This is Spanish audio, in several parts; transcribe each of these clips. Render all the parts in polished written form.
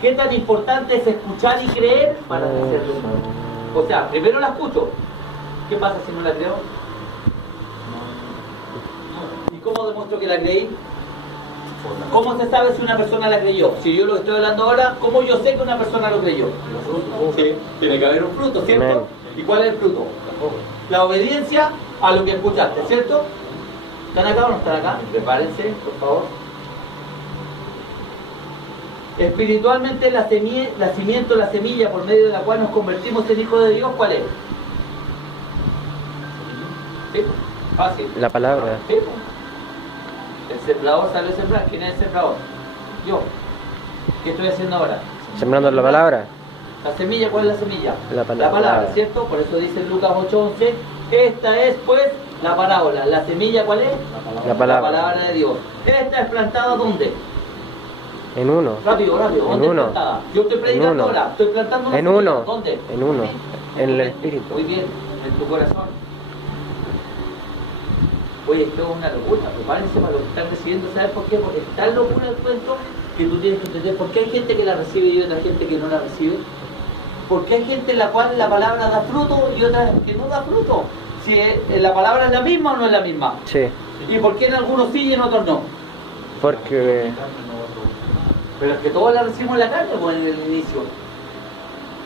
¿Qué tan importante es escuchar y creer para nacer de nuevo? O sea, primero la escucho. ¿Qué pasa si no la creo? ¿Y cómo demuestro que la creí? ¿Cómo se sabe si una persona la creyó? Si yo lo estoy hablando ahora, ¿cómo yo sé que una persona lo creyó? Sí, tiene que haber un fruto, ¿cierto? ¿Y cuál es el fruto? La obediencia a lo que escuchaste, ¿cierto? ¿Están acá o no están acá? Prepárense, por favor. Espiritualmente la cimiento, la semilla por medio de la cual nos convertimos en hijos de Dios, ¿cuál es? ¿Sí? Fácil. La palabra. ¿Sí? El sembrador sale a sembrar. ¿Quién es el sembrador? Yo. ¿Qué estoy haciendo ahora? Sembrando la palabra. La semilla, ¿cuál es la semilla? La palabra. La palabra, ¿cierto? Por eso dice en Lucas 8:11, esta es pues la parábola. ¿La semilla cuál es? La palabra. La palabra de Dios. Esta es plantada ¿dónde? En uno. Rápido, rápido. ¿Dónde es plantada? Yo estoy predicando ahora. Estoy plantando una en semilla. uno. ¿Dónde? En uno. En el espíritu. Muy bien, en tu corazón. Oye, esto es una locura. Prepárense para lo que están recibiendo. ¿Sabes por qué? Porque es tan locura el cuento que tú tienes que entender por qué hay gente que la recibe y otra gente que no la recibe. Porque hay gente en la cual la palabra da fruto y otra que no da fruto. Si la palabra es la misma o no es la misma. Sí. ¿Y por qué en algunos sí y en otros no? Porque Pero es que todos la recibimos en la carne, pues, en el inicio.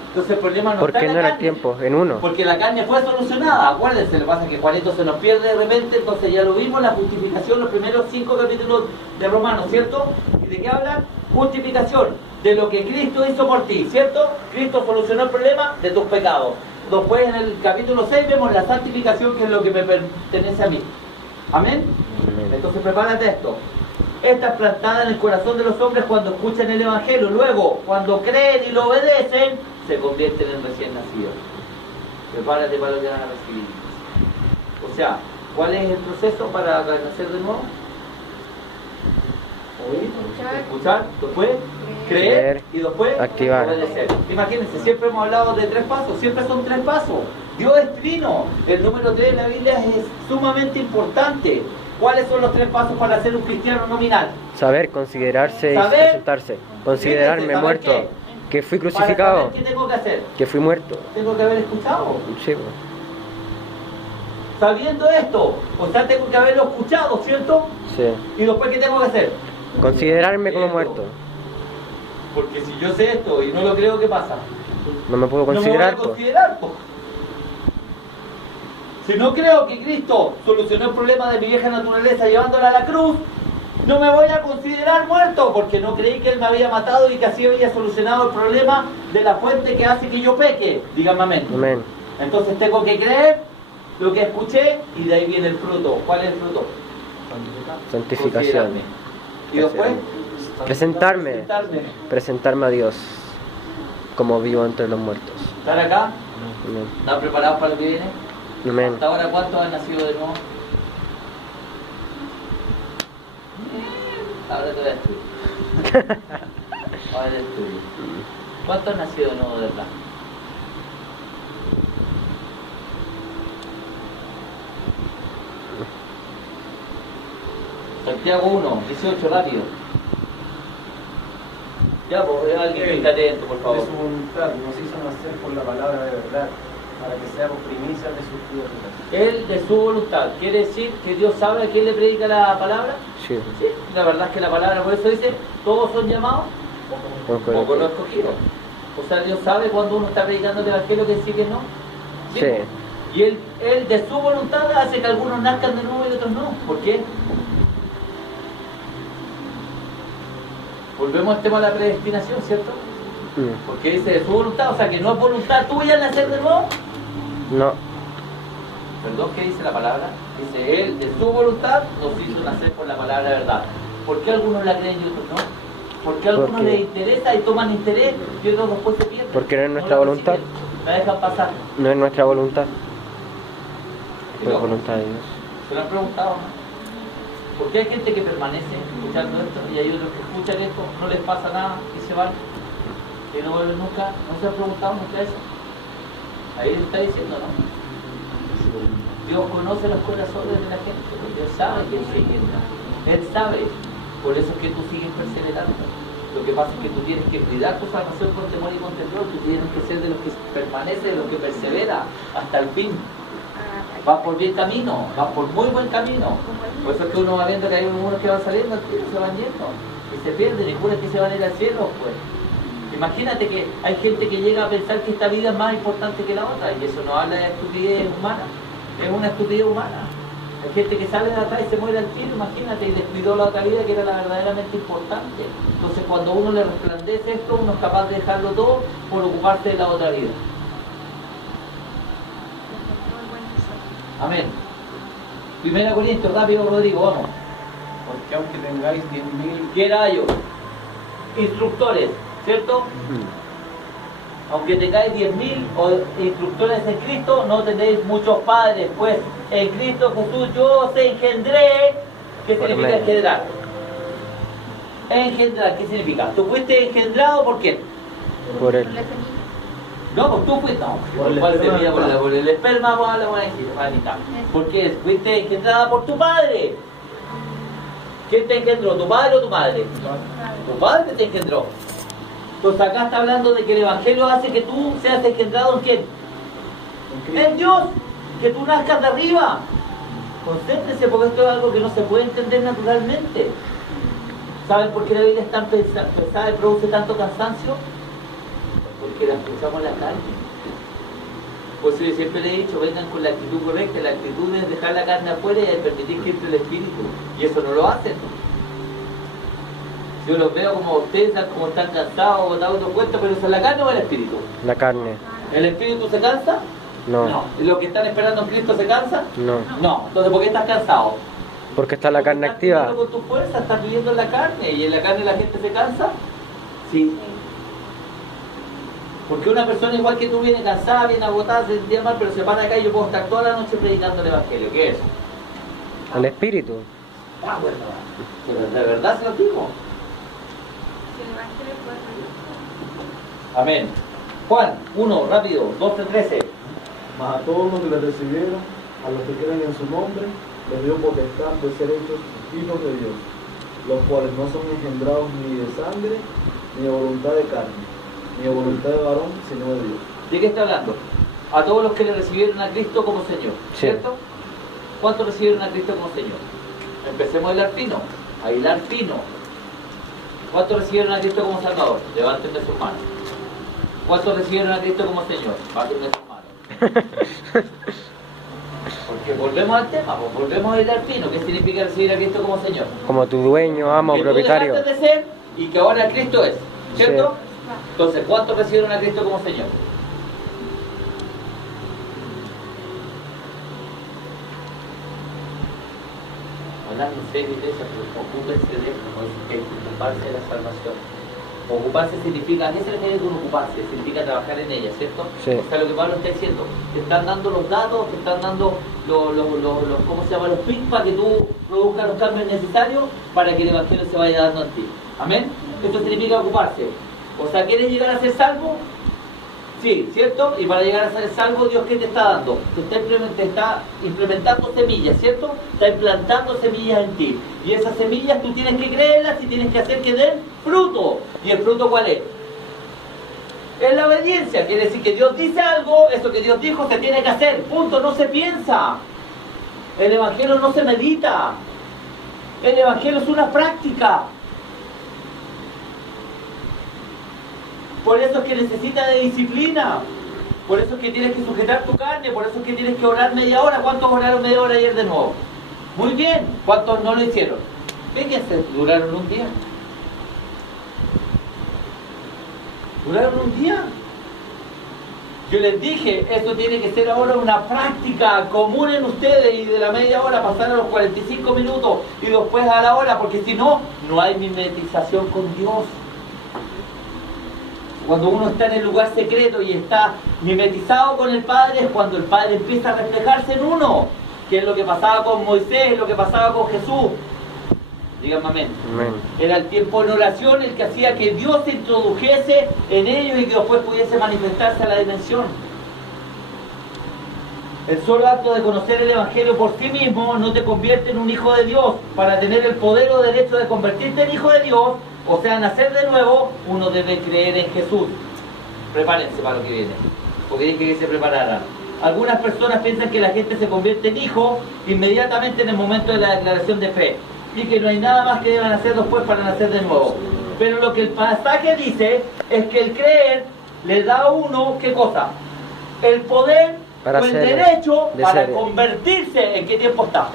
Entonces el problema no está en la no era el carne, tiempo, en uno. porque la carne fue solucionada. Acuérdense, lo que pasa es que Juanito se nos pierde de repente, entonces ya lo vimos, la justificación, los primeros 5 capítulos de Romanos, ¿cierto? ¿Y de qué hablan? Justificación, de lo que Cristo hizo por ti, ¿cierto? Cristo solucionó el problema de tus pecados. Después en el capítulo 6 vemos la santificación, que es lo que me pertenece a mí. ¿Amén? Amén. Entonces prepárate esto. Esta es plantada en el corazón de los hombres cuando escuchan el Evangelio. Luego, cuando creen y lo obedecen, se convierten en recién nacidos. Prepárate para lo que van a recibir. O sea, ¿cuál es el proceso para nacer de nuevo? Oír, escuchar, después creer y después activar. Obedecer. Imagínense, siempre hemos hablado de 3 pasos, siempre son 3 pasos. Dios es trino. El número 3 de la Biblia es sumamente importante. ¿Cuáles son los 3 pasos para ser un cristiano nominal? Saber, considerarse Saber, y aceptarse. Considerarme ¿saber muerto. qué? Que fui Para crucificado. saber ¿qué tengo que hacer? Que fui muerto. Tengo que haber escuchado. Sí, pues. Sabiendo esto, o sea, tengo que haberlo escuchado, ¿cierto? Sí. Y después, ¿qué tengo que hacer? Considerarme como muerto. Porque si yo sé esto y no lo creo, ¿qué pasa? No me puedo No me voy considerar. a considerar, po. Si no creo que Cristo solucionó el problema de mi vieja naturaleza llevándola a la cruz, no me voy a considerar muerto, porque no creí que Él me había matado y que así había solucionado el problema de la fuente que hace que yo peque. Díganme amén. Amén. Entonces tengo que creer lo que escuché y de ahí viene el fruto. ¿Cuál es el fruto? Santificación. Considerarme. Y después, Presentarme. Presentarme a Dios como vivo entre los muertos. ¿Están acá? Amén. ¿Están preparados para lo que viene? Amén. ¿Hasta ahora cuántos han nacido de nuevo? Ahora te voy a destruir. Ahora te destruir. ¿Cuántos han nacido de nuevo de verdad? Santiago 1, 18, rápido. Ya, pues, alguien que esté atento, por favor. De su voluntad nos hizo nacer por la palabra de verdad, para que seamos primicias de sus criaturas. Él de su voluntad, ¿quiere decir que Dios sabe a quién le predica la palabra? Sí. Sí, la verdad es que la palabra, por eso dice, todos son llamados, poco no escogidos. O sea, Dios sabe cuando uno está predicando el evangelio que sí que no. Sí. Y él de su voluntad hace que algunos nazcan de nuevo y otros no. ¿Por qué? Volvemos al tema de la predestinación, ¿cierto? Porque dice de su voluntad, o sea que no es voluntad tuya nacer de nuevo. No. Perdón, ¿qué dice la palabra? Dice, Él de su voluntad nos hizo nacer por la palabra de verdad. ¿Por qué algunos la creen y otros no? ¿Por qué a algunos Porque- les interesa y toman interés y otros después se pierden? Porque no es nuestra la voluntad. reciben, la dejan pasar. No es nuestra voluntad. Y Es no, voluntad de Dios. ¿se lo han preguntado, no? Porque hay gente que permanece escuchando esto y hay otros que escuchan esto, no les pasa nada y se van y no vuelven nunca. ¿No se han preguntado nunca eso? Ahí le está diciendo, ¿no? Dios conoce los corazones de la gente, Dios sabe quién se quién no. Él sabe, por eso es que tú sigues perseverando. Lo que pasa es que tú tienes que cuidar tu salvación con temor y con temor. Tú tienes que ser de los que permanece, de los que persevera hasta el fin. Vas por bien camino, vas por muy buen camino. Por eso es que uno va viendo que hay unos que van saliendo, se van yendo y se pierden y juran que se van a ir al cielo, pues. Imagínate que hay gente que llega a pensar que esta vida es más importante que la otra, y eso no habla de estupidez humana, es una estupidez humana. Hay gente que sale de acá y se muere al tiro, imagínate, y descuidó la otra vida que era la verdaderamente importante. Entonces cuando uno le resplandece esto, uno es capaz de dejarlo todo por ocuparse de la otra vida. Amén. 1 Corintios, rápido Rodrigo, vamos. Porque aunque tengáis 10.000... ¿Qué era yo? Instructores, ¿cierto? Aunque tengáis 10.000 instructores en Cristo, no tenéis muchos padres, pues en Cristo Jesús yo os engendré. ¿Qué significa engendrar? Engendrar, ¿qué significa? ¿Tú fuiste engendrado por quién? Por él. No, pues tú fuiste, no. Por el esperma, vamos a la buena mitad. Porque fuiste engendrada por tu padre. ¿Quién te engendró? ¿Tu padre o tu madre? Tu padre te engendró. Entonces acá está hablando de que el Evangelio hace que tú seas engendrado en quién. En Dios. Que tú nazcas de arriba. Concéntrese, porque esto es algo que no se puede entender naturalmente. ¿Saben por qué la Biblia es tan pesada y produce tanto cansancio? Porque la escuchamos en la carne. Por eso yo siempre le he dicho, vengan con la actitud correcta. La actitud es dejar la carne afuera y permitir que entre el Espíritu. Y eso no lo hacen. Yo los veo como ustedes, como están cansados, botados de cuenta, pero ¿eso es la carne o el Espíritu? La carne. ¿El Espíritu se cansa? No. ¿Y los que están esperando en Cristo se cansan? No. No. Entonces, ¿por qué estás cansado? Porque está la carne activa. Estás viviendo con tu fuerza, estás viviendo en la carne. ¿Y en la carne la gente se cansa? Sí. Porque una persona igual que tú viene cansada, viene agotada, se sentía mal, pero se para acá y yo puedo estar toda la noche predicando el Evangelio. ¿Qué es? El Espíritu. Ah, bueno. Pero de verdad se lo digo. Amén. Juan 1, rápido, 12-13. Mas a todos los que le recibieron, a los que creen en su nombre, les dio potestad de ser hechos hijos de Dios, los cuales no son engendrados ni de sangre, ni de voluntad de carne, ni de voluntad de varón, sino de Dios. ¿De qué está hablando? A todos los que le recibieron a Cristo como Señor, ¿cierto? ¿Cuántos recibieron a Cristo como Señor? Empecemos a hilar fino, a hilar fino. ¿Cuántos recibieron a Cristo como Salvador? Levántenme sus manos. ¿Cuántos recibieron a Cristo como Señor? Bájenme sus manos. Porque volvemos al tema, pues, volvemos a hilar fino. ¿Qué significa recibir a Cristo como Señor? Como tu dueño, amo, que propietario. Tú dejaste de ser y que ahora Cristo es, ¿cierto? Sí. Entonces, ¿cuántos recibieron a Cristo como Señor? Hablando en serio, iglesia, pero ocúpense de esto, no es que hay que ocuparse de la salvación. Ocuparse significa, ¿qué se refiere con ocuparse? Significa trabajar en ella, ¿cierto? Sí. O sea, lo que Pablo está diciendo, te están dando los datos, te están dando ¿cómo se llama? Los pins para que tú produzcas los cambios necesarios para que el Evangelio se vaya dando en ti. ¿Amén? Esto significa ocuparse. O sea, ¿quieres llegar a ser salvo? Sí, ¿cierto? Y para llegar a ser salvo, Dios, ¿qué te está dando? Te está implementando semillas, ¿cierto? Está implantando semillas en ti. Y esas semillas tú tienes que creerlas y tienes que hacer que den fruto. ¿Y el fruto cuál es? Es la obediencia. Quiere decir que Dios dice algo, eso que Dios dijo se tiene que hacer. Punto, no se piensa. El Evangelio no se medita. El Evangelio es una práctica. Por eso es que necesitas de disciplina. Por eso es que tienes que sujetar tu carne. Por eso es que tienes que orar media hora. ¿Cuántos oraron media hora ayer de nuevo? Muy bien. ¿Cuántos no lo hicieron? Fíjense, duraron un día. ¿Duraron un día? Yo les dije, esto tiene que ser ahora una práctica común en ustedes, y de la media hora pasar a los 45 minutos y después a la hora, porque si no, no hay mimetización con Dios. Cuando uno está en el lugar secreto y está mimetizado con el Padre, es cuando el Padre empieza a reflejarse en uno, que es lo que pasaba con Moisés, lo que pasaba con Jesús. Díganme amén. Amén. Era el tiempo en oración el que hacía que Dios se introdujese en ellos y que después pudiese manifestarse a la dimensión. El solo acto de conocer el Evangelio por sí mismo no te convierte en un hijo de Dios. Para tener el poder o derecho de convertirte en hijo de Dios, O sea, nacer de nuevo, uno debe creer en Jesús. Prepárense para lo que viene, porque dije que se prepararan. Algunas personas piensan que la gente se convierte en hijo inmediatamente en el momento de la declaración de fe, y que no hay nada más que deban hacer después para nacer de nuevo. Pero lo que el pasaje dice es que el creer le da a uno, ¿qué cosa? El poder para o el ser, derecho de para ser, convertirse. ¿En qué tiempo está?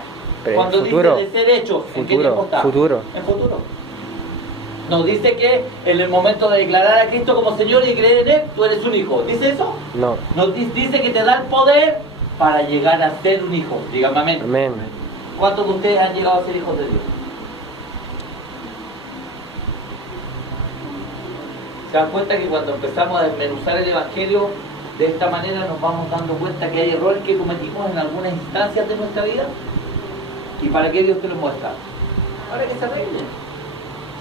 Cuando futuro, dice de ser hecho, ¿en qué tiempo está? Futuro. En futuro. Nos dice que en el momento de declarar a Cristo como Señor y creer en Él, tú eres un hijo. ¿Dice eso? No. Nos dice que te da el poder para llegar a ser un hijo. Díganme amén. Amén. ¿Cuántos de ustedes han llegado a ser hijos de Dios? ¿Se dan cuenta que cuando empezamos a desmenuzar el Evangelio de esta manera nos vamos dando cuenta que hay errores que cometimos en algunas instancias de nuestra vida? ¿Y para qué Dios te lo muestra? Para que se arreglen.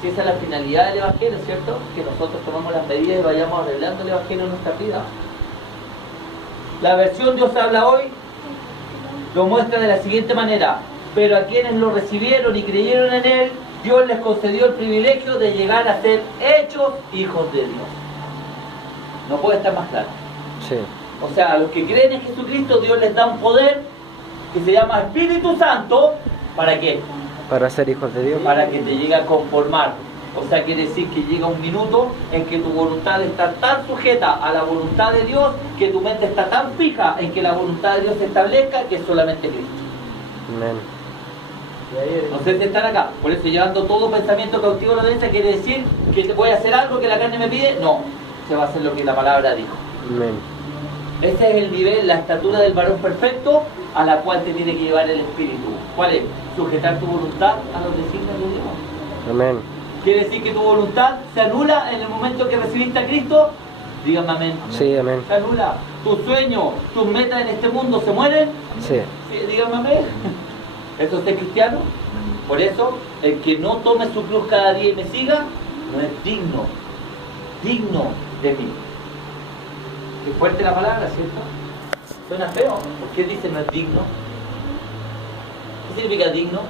Si esa es la finalidad del Evangelio, ¿cierto? Que nosotros tomamos las medidas y vayamos arreglando el Evangelio en nuestra vida. La versión Dios habla hoy lo muestra de la siguiente manera: pero a quienes lo recibieron y creyeron en Él, Dios les concedió el privilegio de llegar a ser hechos hijos de Dios. No puede estar más claro. Sí. O sea, a los que creen en Jesucristo, Dios les da un poder que se llama Espíritu Santo. ¿Para qué? Para ser hijos de Dios. Para que te llegue a conformar. O sea, quiere decir que llega un minuto en que tu voluntad está tan sujeta a la voluntad de Dios, que tu mente está tan fija en que la voluntad de Dios se establezca, que es solamente Cristo. Amén. No sé si están acá. Por eso, llevando todo pensamiento cautivo a la obediencia, quiere decir que voy a hacer algo que la carne me pide. No, se va a hacer lo que la palabra dijo. Amén. Ese es el nivel, la estatura del varón perfecto a la cual te tiene que llevar el Espíritu. ¿Cuál es? Sujetar tu voluntad a los designios de Dios. Amén. ¿Quiere decir que tu voluntad se anula en el momento que recibiste a Cristo? Dígame amén. Sí, amén. Se anula. Tus sueños, tus metas en este mundo se mueren. Sí. Sí, dígame amén. ¿Eso es ser cristiano? Por eso, el que no tome su cruz cada día y me siga, no es digno de mí. Qué fuerte la palabra, ¿cierto? Suena feo. ¿Por qué dice no es digno? ¿Qué significa digno?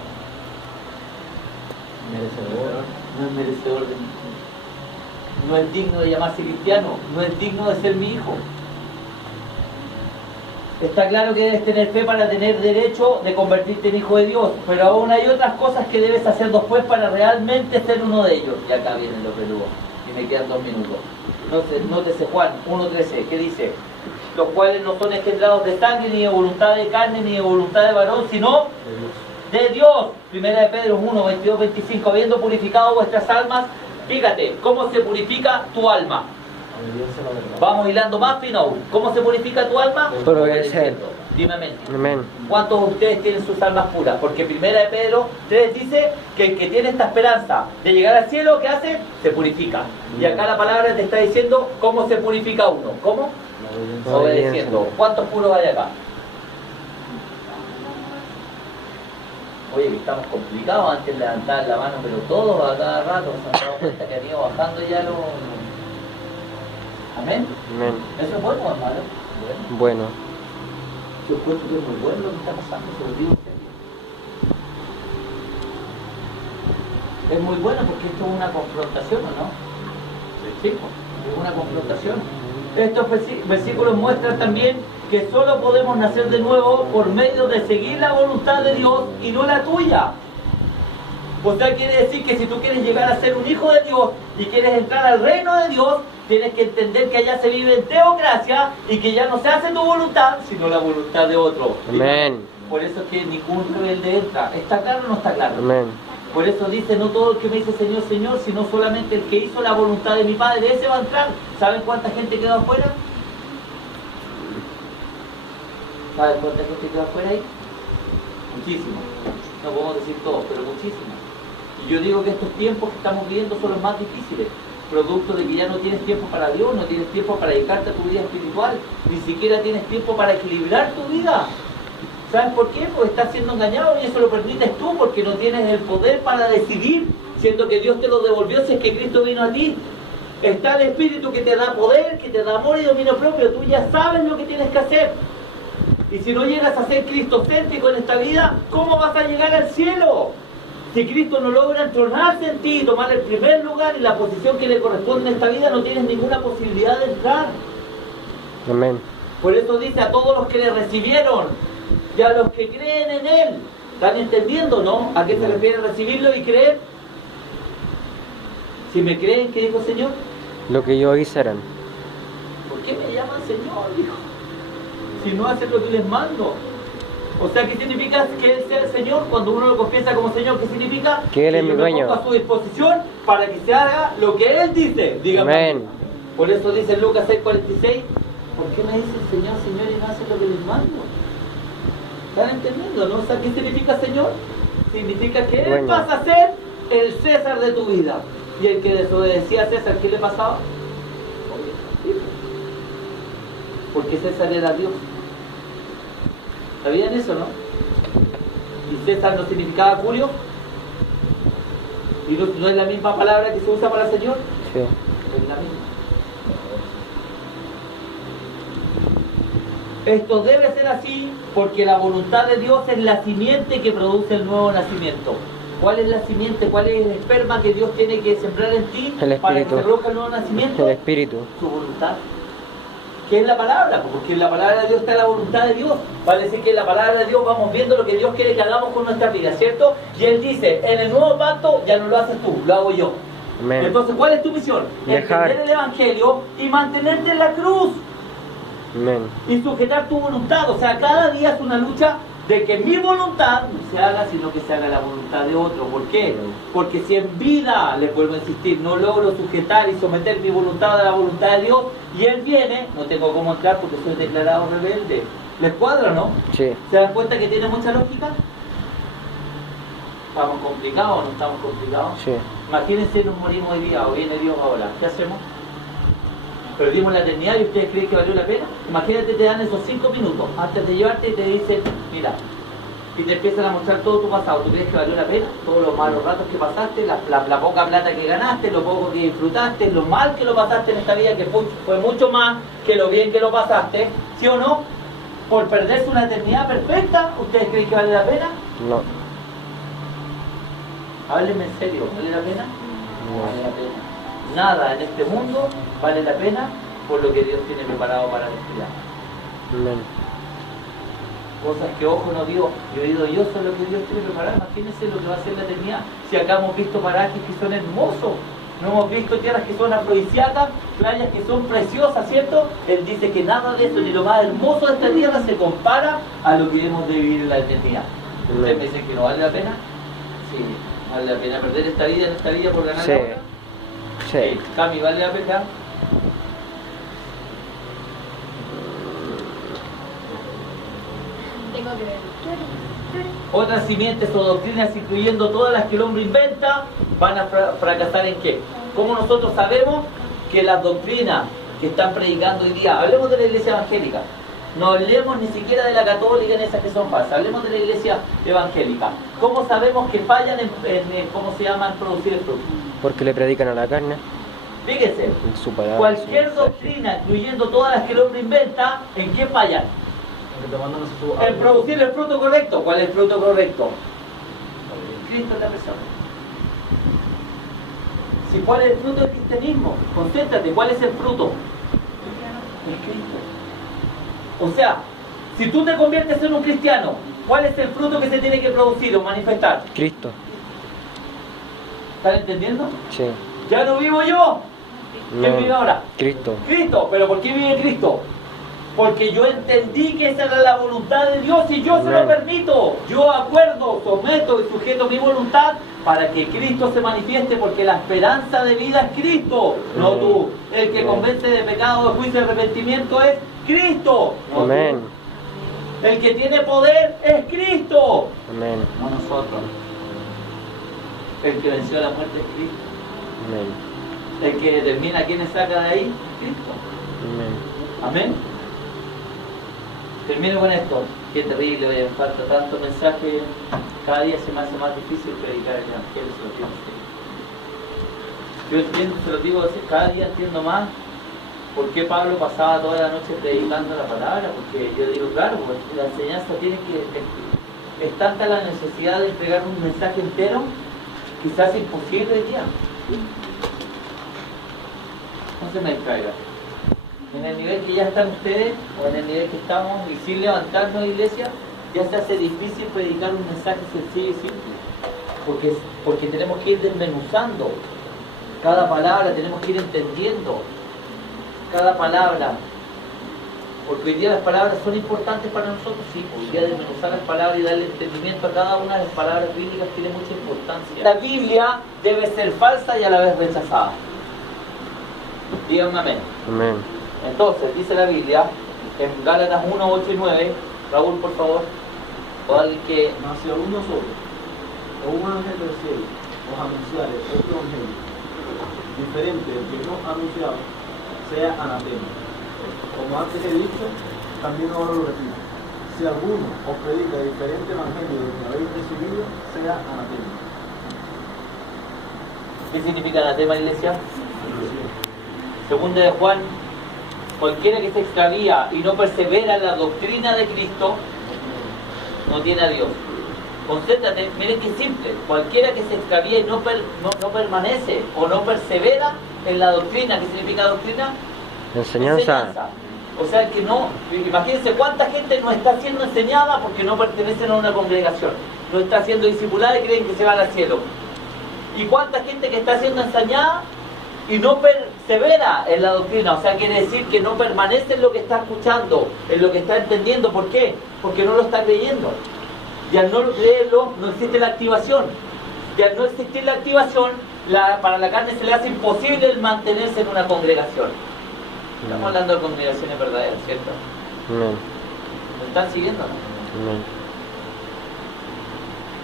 Merecedor. No es merecedor de mí. No es digno de llamarse cristiano. No es digno de ser mi hijo. Está claro que debes tener fe para tener derecho de convertirte en hijo de Dios, pero aún hay otras cosas que debes hacer después para realmente ser uno de ellos. Y acá vienen los peludos, y me quedan 2 minutos. Entonces, nótese Juan 1.13, ¿qué dice? Los cuales no son engendrados de sangre, ni de voluntad de carne, ni de voluntad de varón, sino de Dios. Primera de Pedro 1, 22, 25, habiendo purificado vuestras almas. Fíjate, ¿cómo se purifica tu alma? Vamos hilando más fino aún. ¿Cómo se purifica tu alma? Por obedecer. Dime amén. Amén. ¿Cuántos de ustedes tienen sus almas puras? Porque Primera de Pedro 3 dice que el que tiene esta esperanza de llegar al cielo, ¿qué hace? Se purifica. Y acá la palabra te está diciendo cómo se purifica uno. ¿Cómo? Obedeciendo. ¿Cuántos puros hay acá? Oye, que estamos complicados. Antes levantar la mano, pero todos a cada rato se han dado cuenta que han ido bajando ya los... Amén. Amén. Eso es bueno, hermano. Bueno. Yo encuentro que es muy bueno lo que está pasando, se lo digo en serio. Es muy bueno porque esto es una confrontación, ¿o no? Sí, es una confrontación. Estos versículos muestran también que solo podemos nacer de nuevo por medio de seguir la voluntad de Dios y no la tuya. O sea, quiere decir que si tú quieres llegar a ser un hijo de Dios y quieres entrar al reino de Dios, tienes que entender que allá se vive en teocracia y que ya no se hace tu voluntad, sino la voluntad de otro. Amén. Por eso es que ningún rebelde entra. ¿Está claro o no está claro? Amén. Por eso dice, no todo el que me dice Señor, Señor, sino solamente el que hizo la voluntad de mi Padre, ese va a entrar. ¿Saben cuánta gente quedó afuera? ¿Saben cuánta gente quedó afuera ahí? Muchísimo. No podemos decir todos, pero muchísimo. Y yo digo que estos tiempos que estamos viviendo son los más difíciles, producto de que ya no tienes tiempo para Dios, no tienes tiempo para dedicarte a tu vida espiritual, ni siquiera tienes tiempo para equilibrar tu vida. ¿Sabes por qué? Porque estás siendo engañado y eso lo permites tú porque no tienes el poder para decidir, siendo que Dios te lo devolvió si es que Cristo vino a ti. Está el Espíritu que te da poder, que te da amor y dominio propio, tú ya sabes lo que tienes que hacer. Y si no llegas a ser cristocéntrico en esta vida, ¿cómo vas a llegar al cielo? Si Cristo no logra entronarse en ti y tomar el primer lugar y la posición que le corresponde en esta vida, no tienes ninguna posibilidad de entrar. Amén. Por eso dice a todos los que le recibieron y a los que creen en Él. ¿Están entendiendo, no? ¿A qué se refiere recibirlo y creer? Si me creen, ¿qué dijo el Señor? Lo que yo hice harán. ¿Por qué me llaman Señor? Dijo. Si no hacen lo que les mando. O sea, ¿qué significa que Él sea el Señor? Cuando uno lo confiesa como Señor, ¿qué significa? Que Él es mi yo me dueño. pongo a su disposición para que se haga lo que Él dice. Dígame. Amén. Por eso dice en Lucas 6:46, ¿por qué me dicen Señor, Señor y no hacen lo que les mando? ¿Están entendiendo, no? O sea, ¿qué significa Señor? Significa que Él Dueño. pasa a ser el César de tu vida. Y el que desobedecía a César, ¿qué le pasaba? Porque César era Dios. ¿Sabían eso, no? Y César no significaba Julio. ¿Y no es la misma palabra que se usa para Señor? Sí. Es la misma. Esto debe ser así porque la voluntad de Dios es la simiente que produce el nuevo nacimiento. ¿Cuál es la simiente? ¿Cuál es el esperma que Dios tiene que sembrar en ti El para que espíritu. se produzca el nuevo nacimiento? El Espíritu. Su voluntad. ¿Qué es la palabra? Porque en la palabra de Dios está la voluntad de Dios. Vale decir que en la palabra de Dios vamos viendo lo que Dios quiere que hagamos con nuestra vida, ¿cierto? Y Él dice, en el nuevo pacto ya no lo haces tú, lo hago yo. Amén. Entonces, ¿cuál es tu misión? Dejar. Entender el Evangelio y mantenerte en la cruz. Amén. Y sujetar tu voluntad. O sea, cada día es una lucha de que mi voluntad no se haga, sino que se haga la voluntad de otro. ¿Por qué? Porque si en vida, les vuelvo a insistir, no logro sujetar y someter mi voluntad a la voluntad de Dios, y Él viene, no tengo cómo entrar porque soy declarado rebelde. ¿Les cuadra, no? Sí. ¿Se dan cuenta que tiene mucha lógica? ¿Estamos complicados o no estamos complicados? Sí. Imagínense, nos morimos hoy día o viene Dios ahora. ¿Qué hacemos? Perdimos la eternidad y ustedes creen que valió la pena. Imagínate, te dan esos 5 minutos antes de llevarte y te dicen, mira, y te empiezan a mostrar todo tu pasado. ¿Tú crees que valió la pena? Todos los malos ratos que pasaste, la poca plata que ganaste, lo poco que disfrutaste, lo mal que lo pasaste en esta vida, que fue mucho más que lo bien que lo pasaste, ¿sí o no? Por perderse una eternidad perfecta, ¿ustedes creen que vale la pena? No. Háblenme en serio, ¿vale la pena? No vale la pena. Nada en este mundo vale la pena por lo que Dios tiene preparado para la eternidad. Amén. Cosas que ojo no vio y oído yo son lo que Dios tiene preparado. Imagínense lo que va a ser la eternidad. Si acá hemos visto parajes que son hermosos, no hemos visto tierras que son afrodisíacas, playas que son preciosas, ¿cierto? Él dice que nada de eso, ni lo más hermoso de esta tierra se compara a lo que hemos de vivir en la eternidad. ¿Ustedes me dicen que no vale la pena? Sí, vale la pena perder esta vida en esta vida por ganar Sí. la otra. Sí. Cami, ¿vale la pena? Tengo que ver. Otras simientes o doctrinas, incluyendo todas las que el hombre inventa, van a fracasar en qué. ¿Cómo nosotros sabemos que las doctrinas que están predicando hoy día, hablemos de la iglesia evangélica, no hablemos ni siquiera de la católica en esas que son falsas, hablemos de la iglesia evangélica? ¿Cómo sabemos que fallan en ¿cómo se llama? En producir el fruto. Porque le predican a la carne. Fíjese, En su palabra. cualquier su mensaje. doctrina, incluyendo todas las que el hombre inventa, ¿en qué fallan? Porque te mandan a su En producir el fruto correcto. ¿Cuál es el fruto correcto? Cristo es la persona. Si ¿cuál es el fruto del cristianismo? Concéntrate, ¿cuál es el fruto? El Cristo. O sea, si tú te conviertes en un cristiano, ¿cuál es el fruto que se tiene que producir o manifestar? Cristo. ¿Están entendiendo? Sí. Ya no vivo yo. ¿Quién No. vive ahora? Cristo. Cristo. ¿Pero por qué vive Cristo? Porque yo entendí que esa era la voluntad de Dios y yo se lo Amén. permito. Yo acuerdo, someto y sujeto mi voluntad para que Cristo se manifieste, porque la esperanza de vida es Cristo, no Amén. tú. El que Amén. convence de pecado, de juicio y arrepentimiento es Cristo, no Amén. tú. El que tiene poder es Cristo, Amén. no nosotros. El que venció la muerte es Cristo. Amén. El que determina quién saca de ahí es Cristo. Amén. Amén. Termino con esto. Qué terrible, oye, me falta tanto mensaje. Cada día se me hace más difícil predicar el Evangelio, se lo digo así. Yo entiendo, se lo digo así, cada día entiendo más por qué Pablo pasaba toda la noche predicando la palabra, porque yo digo, claro, pues la enseñanza tiene que es tanta la necesidad de entregar un mensaje entero, quizás imposible hoy día. No se me distraiga. En el nivel que ya están ustedes, o en el nivel que estamos, y sin levantarnos de iglesia, ya se hace difícil predicar un mensaje sencillo y simple. Porque tenemos que ir desmenuzando cada palabra, tenemos que ir entendiendo cada palabra. Porque hoy día las palabras son importantes para nosotros, sí. Hoy día desmenuzar las palabras y darle entendimiento a cada una de las palabras bíblicas tiene mucha importancia. La Biblia debe ser falsa y a la vez rechazada. Díganme amén. Amén. Entonces, dice la Biblia, en Gálatas 1, 8 y 9, Raúl, por favor, o alguien que... Mas si aún nosotros, o un ángel del cielo, os anunciare otro evangelio, diferente del que nos anunciaba, sea anatema. Como antes he dicho, también ahora lo repito. Si alguno os predica diferente evangelio del que habéis recibido, sea anatema. ¿Qué significa anatema, iglesia? Segunda de Juan, cualquiera que se extravía y no persevera en la doctrina de Cristo, no tiene a Dios. Concéntrate, miren qué simple. Cualquiera que se extravía y no permanece o no persevera en la doctrina. ¿Qué significa doctrina? Enseñanza. O sea que no, imagínense cuánta gente no está siendo enseñada porque no pertenecen a una congregación. No está siendo discipulada y creen que se van al cielo. Y cuánta gente que está siendo enseñada y no persevera en la doctrina. O sea, quiere decir que no permanece en lo que está escuchando, en lo que está entendiendo. ¿Por qué? Porque no lo está creyendo. Y al no creerlo, no existe la activación. Y al no existir la activación, para la carne se le hace imposible el mantenerse en una congregación. Estamos hablando de congregaciones verdaderas, ¿cierto? Amén. ¿Me están siguiendo? Amén.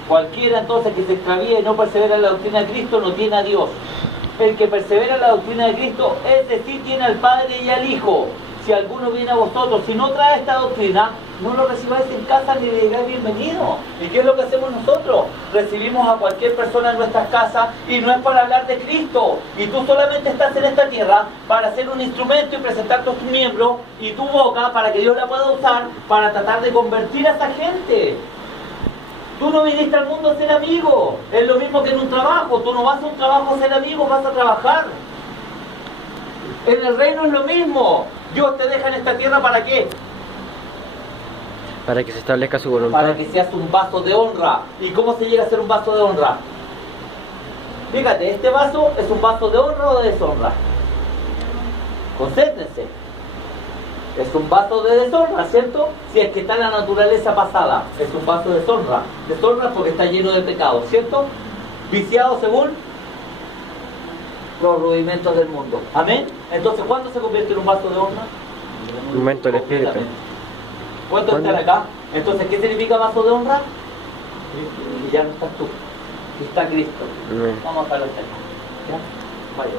Cualquiera entonces que se extravía y no persevera en la doctrina de Cristo no tiene a Dios. El que persevera en la doctrina de Cristo, ese sí tiene al Padre y al Hijo. Si alguno viene a vosotros, si no trae esta doctrina, no lo recibáis en casa ni le digáis bienvenido. ¿Y qué es lo que hacemos nosotros? Recibimos a cualquier persona en nuestras casas y no es para hablar de Cristo. Y tú solamente estás en esta tierra para ser un instrumento y presentar tus miembros y tu boca para que Dios la pueda usar para tratar de convertir a esa gente. Tú no viniste al mundo a ser amigo. Es lo mismo que en un trabajo. Tú no vas a un trabajo a ser amigo, vas a trabajar. En el reino es lo mismo. Dios te deja en esta tierra ¿para qué? Para que se establezca su voluntad. Para que seas un vaso de honra. ¿Y cómo se llega a ser un vaso de honra? Fíjate, ¿este vaso es un vaso de honra o de deshonra? Concéntrense. Es un vaso de deshonra, ¿cierto? Si es que está en la naturaleza pasada, es un vaso de deshonra. Deshonra porque está lleno de pecado, ¿cierto? Viciado según los rudimentos del mundo. ¿Amén? Entonces, ¿cuándo se convierte en un vaso de honra? Un momento del Espíritu. ¿Cuántos están acá? Entonces, ¿qué significa vaso de honra? Que ya no estás tú, que está Cristo. Amén. Vamos a los temas. ¿Ya? Vaya.